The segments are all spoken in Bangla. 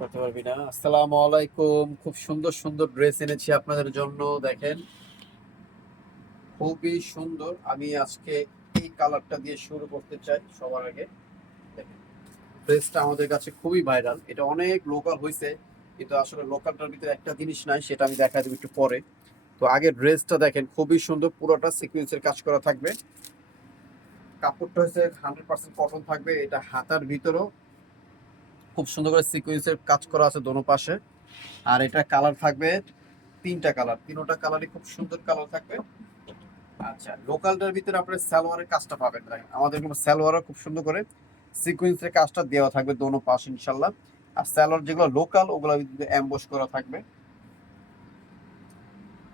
করতে পারবি না। আসসালামু আলাইকুম। খুব সুন্দর সুন্দর ড্রেস এনেছি আপনাদের জন্য। দেখেন, খুবই সুন্দর। আমি আজকে এই কালারটা দিয়ে শুরু করতে চাই সবার আগে। দেখেন, ড্রেসটা আমাদের কাছে খুবই ভাইরাল। এটা অনেক লোকাল হয়েছে, কিন্তু আসলে লোকালটার ভিতরে একটা জিনিস নাই, সেটা আমি দেখা দেবো একটু পরে। তো আগে ড্রেসটা দেখেন, খুবই সুন্দর। পুরোটা সিকোয়েন্সের কাজ করা থাকবে। কাপড়টা হচ্ছে 100% কটন থাকবে। এটা হাতার ভিতরেও খুব সুন্দর করে সিকোয়েন্সের কাজ করা আছে দোনো পাশে। আর এটা কালার থাকবে তিনটা কালার, তিনটা কালারই খুব সুন্দর কালার থাকবে। আচ্ছা, লোকালটার ভিতরে আপনার সালোয়ারের কাজটা পাবেন। দেখেন, আমাদের কোনো সালোয়ারও খুব সুন্দর করে সিকোয়েন্সের কাজটা দেওয়া থাকবে দোনো পাশ ইনশাল্লাহ। আর সালোয়ার যেগুলো লোকাল, ওগুলো এমবস করা থাকবে।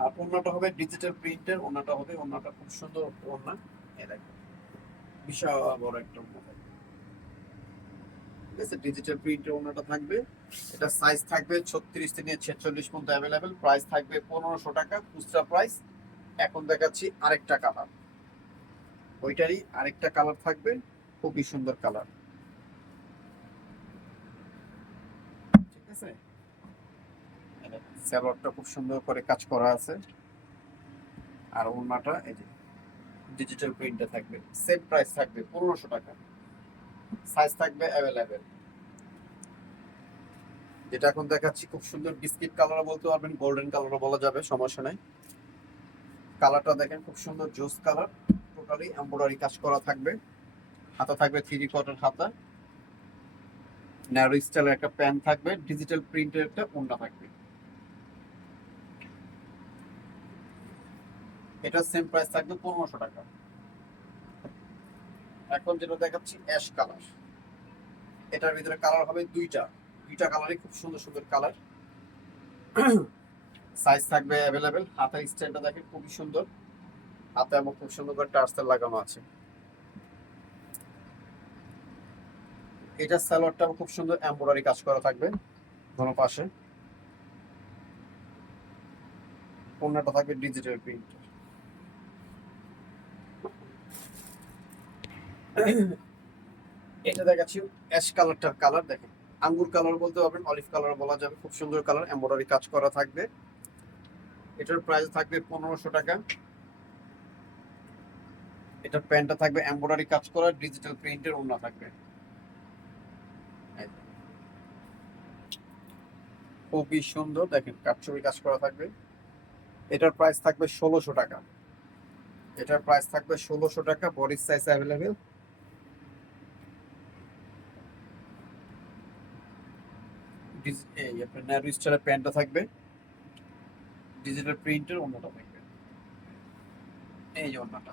আর ওড়নাটা হবে ডিজিটাল প্রিন্টের। ওড়নাটা খুব সুন্দর ওড়না। এই দেখেন, বিশাল বড় একটা ওড়না থাকবে। ঠিক আছে, ডিজিটাল প্রিন্টের ওড়নাটা থাকবে। এটা সাইজ থাকবে 36 থেকে 46 পর্যন্ত অ্যাভেলেবেল। প্রাইস থাকবে 1500 টাকা খুচরা প্রাইস। এখন দেখাচ্ছি আরেকটা কালার। ওইটারই আরেকটা কালার থাকবে, খুবই সুন্দর কালার। ঠিক আছে, সালোয়ারটা খুব সুন্দর করে কাজ করা আছে। আর ওড়নাটা এই যে ডিজিটাল প্রিন্টে থাকবে। সেম প্রাইস থাকবে 1500 টাকা। সাইজ থাকবে অ্যাভেলেবেল। যেটা এখন দেখাচ্ছি খুব সুন্দর বিস্কিট কালার বলতে পারবেন, গোল্ডেন কালারও বলা যাবে, সমস্যা নাই। কালারটা দেখেন, খুব সুন্দর জোস কালার। টোটালি এমব্রয়ডারি কাজ করা থাকবে। হাতা থাকবে 3 কোয়ার্টার হাতা। ন্যারো স্টাইলের একটা প্যান্ট থাকবে। ডিজিটাল প্রিন্টের একটা ওড়না থাকবে। এটা সেম প্রাইস থাকবে 1500 টাকা। এখন যেটা দেখাচ্ছি অ্যাশ কালার। এটার ভিতরে কালার হবে দুইটা। দুইটা কালারই খুব সুন্দর সুন্দর কালার। সাইজ থাকবে অ্যাভেলেবেল। হাতের স্টাইলটা দেখেন, খুবই সুন্দর। হাতে আমার খুব সুন্দর করে টার্সেল লাগানো আছে। এটা সালোয়ারটা খুব সুন্দর এমব্রয়ডারি কাজ করা থাকবে দোনো পাশে। ওড়নাটা থাকবে ডিজিটাল প্রিন্ট। এটা দেখাচ্ছি অ্যাশ কালারটার কালার। দেখেন, আঙ্গুর কালার বলতে পারবেন, অলিভ কালার বলা যাবে। খুব সুন্দর কালার, এমব্রয়ডারি কাজ করা থাকবে। এটার প্রাইস থাকবে 1500 টাকা। এটার প্যান্টটা থাকবে এমব্রয়ডারি কাজ করা, ডিজিটাল প্রিন্টের ওড়না থাকবে। খুবই সুন্দর, দেখেন কাটছবি কাজ করা থাকবে। এটার প্রাইস থাকবে 1600 টাকা। এটার প্রাইস থাকবে 1600 টাকা। Body size available. এই আপনার ন্যারো স্টাইলের প্যান্টটা থাকবে। ডিজিটাল প্রিন্টের ওড়নাটা থাকবে। এই যে ওড়নাটা,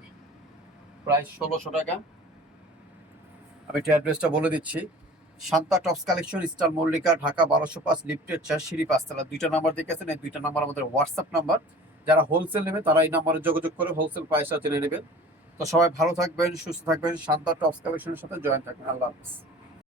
প্রাইস 1600 টাকা। আমি একটু অ্যাড্রেসটা বলে দিচ্ছি। Shanta tops collection, star Mallika, Dhaka 1205, লিফটের 4, সিঁড়ি 5 তলা। দুইটা নাম্বার দেখেছেন, এই দুইটা নাম্বার আমাদের হোয়াটসঅ্যাপ নাম্বার। যারা হোলসেল নেবে তারা এই নাম্বারে যোগাযোগ করে হোলসেল প্রাইসটা জেনে নেবেন। তো সবাই ভালো থাকবেন, সুস্থ থাকবেন, শান্তা টপস কালেকশনের সাথে জয়েন থাকবেন। আল্লাহ হাফিজ।